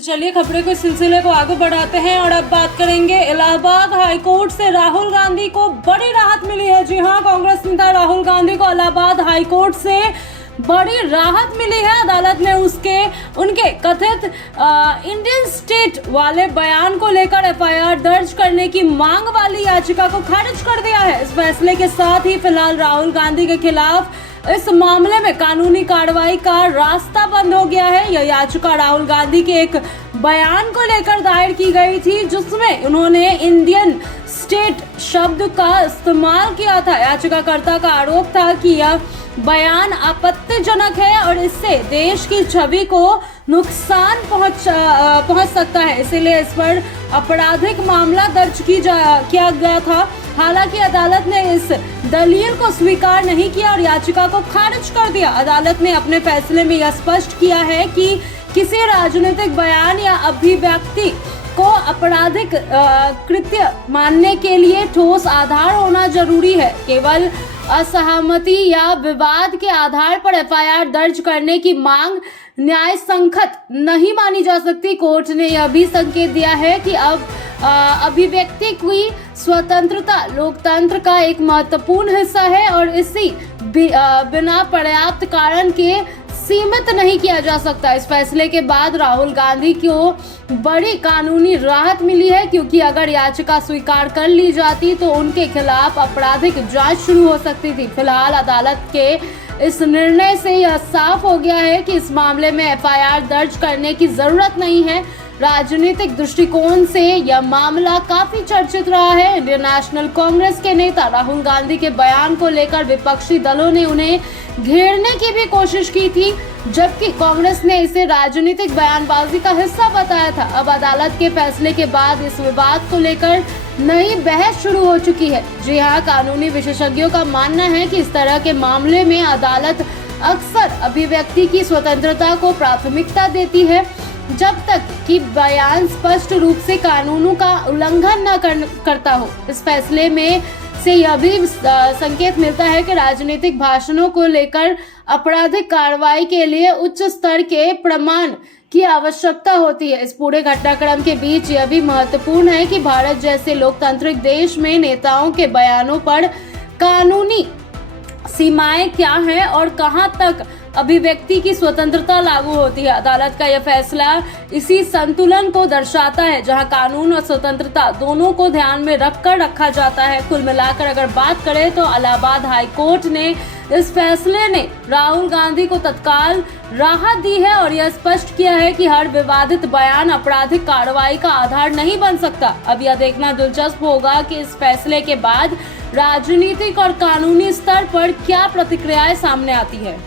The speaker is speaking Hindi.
चलिए खबरें के सिलसिले को आगे बढ़ाते हैं और अब बात करेंगे इलाहाबाद हाईकोर्ट से राहुल गांधी को बड़ी राहत मिली है। जी हां, कांग्रेस नेता राहुल गांधी को इलाहाबाद हाईकोर्ट से बड़ी राहत मिली है। अदालत ने उनके कथित इंडियन स्टेट वाले बयान को लेकर एफआईआर दर्ज करने की मांग वाली याचिका को खारिज कर दिया है। इस फैसले के साथ ही फिलहाल राहुल गांधी के खिलाफ इस मामले में कानूनी कार्रवाई का रास्ता बंद हो गया है। यह याचिका राहुल गांधी के एक बयान को लेकर दायर की गई थी, जिसमें उन्होंने इंडियन स्टेट शब्द का इस्तेमाल किया था। याचिकाकर्ता का आरोप था कि यह बयान आपत्तिजनक है और इससे देश की छवि को नुकसान पहुंच सकता है, इसीलिए इस पर आपराधिक मामला दर्ज किया गया था। हालांकि अदालत ने इस दलील को स्वीकार नहीं किया और याचिका को खारिज कर दिया। अदालत ने अपने फैसले में यह स्पष्ट किया है कि किसी राजनीतिक बयान या अभिव्यक्ति को आपराधिक कृत्य मानने के लिए ठोस आधार होना जरूरी है। केवल असहमति या विवाद के आधार पर एफआईआर दर्ज करने की मांग न्याय संगत नहीं मानी जा सकती। कोर्ट ने यह भी संकेत दिया है कि अब अभिव्यक्ति की स्वतंत्रता लोकतंत्र का एक महत्वपूर्ण हिस्सा है और इसी बिना पर्याप्त कारण के सीमित नहीं किया जा सकता। इस फैसले के बाद राहुल गांधी को बड़ी कानूनी राहत मिली है, क्योंकि अगर याचिका स्वीकार कर ली जाती तो उनके खिलाफ आपराधिक जांच शुरू हो सकती थी। फिलहाल अदालत के इस निर्णय से यह साफ हो गया है कि इस मामले में एफआईआर दर्ज करने की जरूरत नहीं है। राजनीतिक दृष्टिकोण से यह मामला काफी चर्चित रहा है। इंडियन नेशनल कांग्रेस के नेता राहुल गांधी के बयान को लेकर विपक्षी दलों ने उन्हें घेरने की भी कोशिश की थी, जबकि कांग्रेस ने इसे राजनीतिक बयानबाजी का हिस्सा बताया था। अब अदालत के फैसले के बाद इस विवाद को लेकर नई बहस शुरू हो चुकी है। जी हां, कानूनी विशेषज्ञों का मानना है कि इस तरह के मामले में अदालत अक्सर अभिव्यक्ति की स्वतंत्रता को प्राथमिकता देती है, जब तक कि बयान स्पष्ट रूप से कानूनों का उल्लंघन न करता हो। इस फैसले में से यह भी संकेत मिलता है कि राजनीतिक भाषणों को लेकर आपराधिक कार्रवाई के लिए उच्च स्तर के प्रमाण की आवश्यकता होती है। इस पूरे घटनाक्रम के बीच यह भी महत्वपूर्ण है कि भारत जैसे लोकतांत्रिक देश में नेताओं के बयानों पर कानूनी सीमाएं क्या हैं और कहां तक अभिव्यक्ति की स्वतंत्रता लागू होती है। अदालत का यह फैसला इसी संतुलन को दर्शाता है, जहां कानून और स्वतंत्रता दोनों को ध्यान में रखा जाता है। कुल मिलाकर अगर बात करें तो इलाहाबाद हाईकोर्ट ने इस फैसले ने राहुल गांधी को तत्काल राहत दी है और यह स्पष्ट किया है कि हर विवादित बयान आपराधिक कार्रवाई का आधार नहीं बन सकता। अब यह देखना दिलचस्प होगा कि इस फैसले के बाद राजनीतिक और कानूनी स्तर पर क्या प्रतिक्रियाएं सामने आती है।